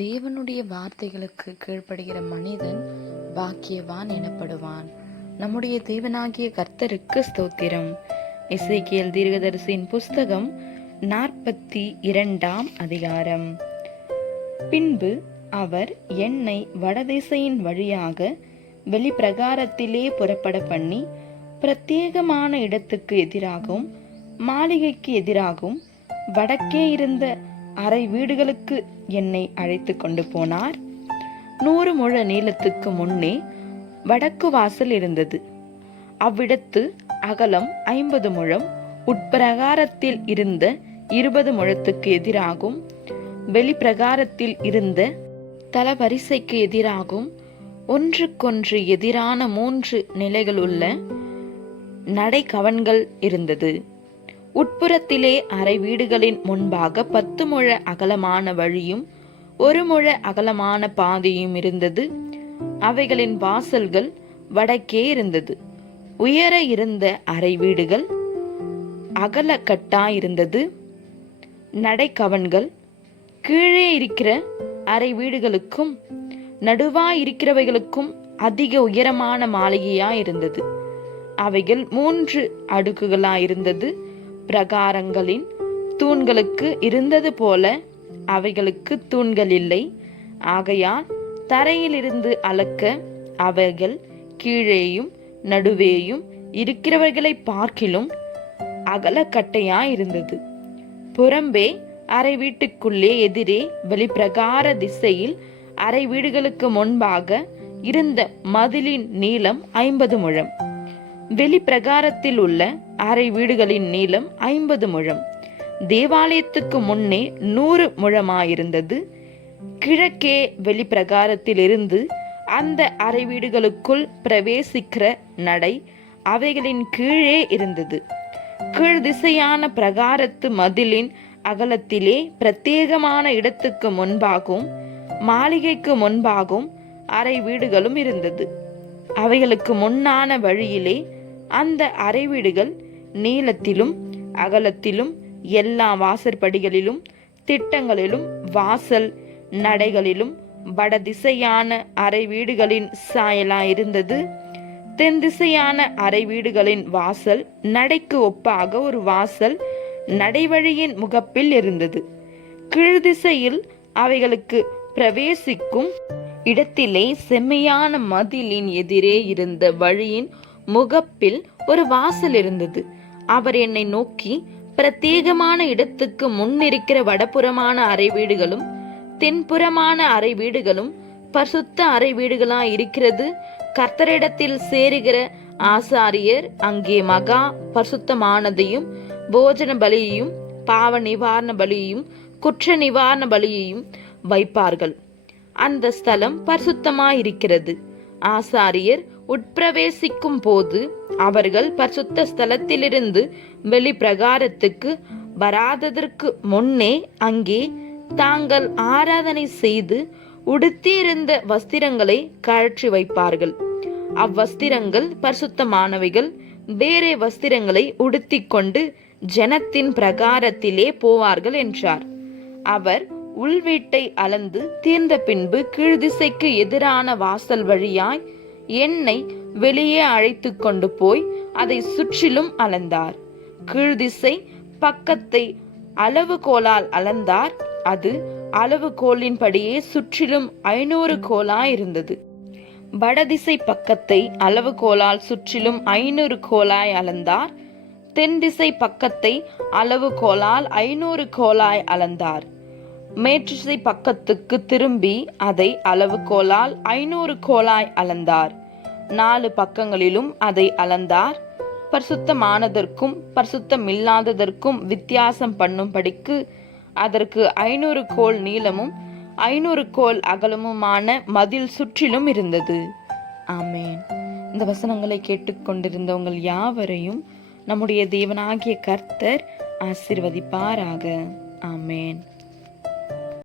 தேவனுடைய வார்த்தைகளுக்கு கீழ்ப்படுகிற மனிதன் பாக்கியவான் எனப்படுவான். நம்முடைய தேவனாகிய கர்த்தருக்கு ஸ்தோத்திரம். எசேக்கியேல் தீர்க்கதரிசியின் புஸ்தகம் 42ஆம் அதிகாரம். பின்பு அவர் என்னை வடதிசையின் வழியாக வெளிப்பிரகாரத்திலே புறப்பட பண்ணி, பிரத்யேகமான இடத்துக்கு எதிராகவும் மாளிகைக்கு எதிராகவும் வடக்கே இருந்த அறை வீடுகளுக்கு என்னை அழைத்து கொண்டு போனார். 100 முழ நீளத்துக்கு முன்னே வடக்கு வாசல் இருந்தது. அவ்விடத்து அகலம் 50 முழம், உட்பிரகாரத்தில் இருந்த 20 முழத்துக்கு எதிராகவும் வெளிப்பிரகாரத்தில் இருந்த தளவரிசைக்கு எதிராகவும் ஒன்றுக்கொன்று எதிரான 3 நிலைகளுள்ள நடைக்கவன்கள் இருந்தது. உட்புறத்திலே அறை வீடுகளின் முன்பாக 10 முழ அகலமான வழியும் 1 முழ அகலமான பாதையும் இருந்தது. அவைகளின் வாசல்கள் வடக்கே இருந்தது. உயர இருந்த அறை வீடுகள் அகலக்கட்டாயிருந்தது. நடைக்கவன்கள் கீழே இருக்கிற அறை வீடுகளுக்கும் நடுவாயிருக்கிறவைகளுக்கும் அதிக உயரமான மாளிகையாயிருந்தது. அவைகள் 3 அடுக்குகளாயிருந்தது. பிரகாரங்களின் தூண்களுக்கு இருந்தது போல அவைகளுக்கு தூண்கள் இல்லை. ஆகையால் தரையிலிருந்து அளக்க அவைகள் கீழேயும் நடுவேயும் இருக்கிறவர்களை பார்க்கிலும் அகலக்கட்டையாயிருந்தது. புறம்பே அறை வீட்டுக்குள்ளே எதிரே வெளிப்பிரகார திசையில் அறை வீடுகளுக்கு முன்பாக இருந்த மதிலின் நீளம் 50 முழம். வெளிப்பிரகாரத்தில் உள்ள அறை வீடுகளின் நீளம் 50 முழம். தேவாலயத்துக்கு முன்னே 100 முழமாயிருந்தது. கிழக்கே வெளிப்பிரகாரத்தில் இருந்து அந்த அறை வீடுகளுக்குள் பிரவேசிக்கிற நடை அவைகளின் கீழே இருந்தது. கீழ் திசையான பிரகாரத்து மதிலின் அகலத்திலே பிரத்யேகமான இடத்துக்கு முன்பாகவும் மாளிகைக்கு முன்பாகவும் அறை வீடுகளும் இருந்தது. அவைகளுக்கு முன்னான வழியிலே அந்த அறை வீடுகள் நீளத்திலும் அகலத்திலும் எல்லா வாசற்படிகளிலும் திட்டங்களிலும் வாசல் நடைகளிலும் வடதிசையான அறை வீடுகளின் சாயலாயிருந்தது. தென் திசையான அறை வீடுகளின் வாசல் நடைக்கு ஒப்பாக ஒரு வாசல் நடைவழியின் முகப்பில் இருந்தது. கீழ்திசையில் அவைகளுக்கு பிரவேசிக்கும் இடத்திலே செம்மையான மதிலின் எதிரே இருந்த வழியின் முகப்பில் ஒரு வாசல் இருந்தது. அவர் என்னை நோக்கி, பிரத்யேகமான இடத்துக்கு முன்னிருக்கிற வடபுறமான அறை வீடுகளும் தென்புறமான அறை வீடுகளும் பரிசுத்த அறை வீடுகளாய் இருக்கிறது. கர்த்தரிடத்தில் சேருகிற ஆசாரியர் அங்கே மகா பரிசுத்தமானதையும் போஜன பலியையும் பாவ நிவாரண பலியையும் குற்ற நிவாரண பலியையும் வைப்பார்கள். அந்த ஸ்தலம் பரிசுத்தமாயிருக்கிறது. ஆசாரியர் உட்பிரவேசிக்கும் போது அவர்கள் பரிசுத்த ஸ்தலத்திலிருந்து வெளிப்பிரகாரத்துக்கு வராததற்கு முன்னே அங்கே தாங்கள் ஆராதனை செய்து உடுத்தியிருந்த வஸ்திரங்களை கழற்றி வைப்பார்கள். அவ்வஸ்திரங்கள் பரிசுத்தமானவைகள். வேறே வஸ்திரங்களை உடுத்திக்கொண்டு ஜனத்தின் பிரகாரத்திலே போவார்கள் என்றார். அவர் உள்வீட்டை அளந்து தீர்ந்த பின்பு கீழ்திசைக்கு எதிரான வாசல் வழியாய் என்னை வெளியே அழைத்து கொண்டு போய் அதை சுற்றிலும் அளந்தார். கீழ்திசை பக்கத்தை அளவுகோலால் அளந்தார். அது அளவுகோலின்படியே சுற்றிலும் 500 கோலாயிருந்தது. வடதிசை பக்கத்தை அளவுகோலால் சுற்றிலும் 500 கோலாய் அளந்தார். தென் திசை பக்கத்தை அளவுகோலால் 500 கோலாய் அளந்தார். மேற்றிசை பக்கத்துக்கு திரும்பி அதை அளவுகோலால் 500 கோலாய் அளந்தார். 4 பக்கங்களிலும் அதை அளந்தார். பரிசுத்தமானதற்கும் பரிசுத்தமில்லாததற்கும் வித்தியாசம் பண்ணும்படிக்கு அதற்கு 500 கோல் நீளமும் 500 கோல் அகலமுமான மதில் சுற்றிலும் இருந்தது. ஆமேன். இந்த வசனங்களை கேட்டுக்கொண்டிருந்த உங்கள் யாவரையும் நம்முடைய தேவனாகிய கர்த்தர் ஆசீர்வதிப்பாராக. ஆமேன்.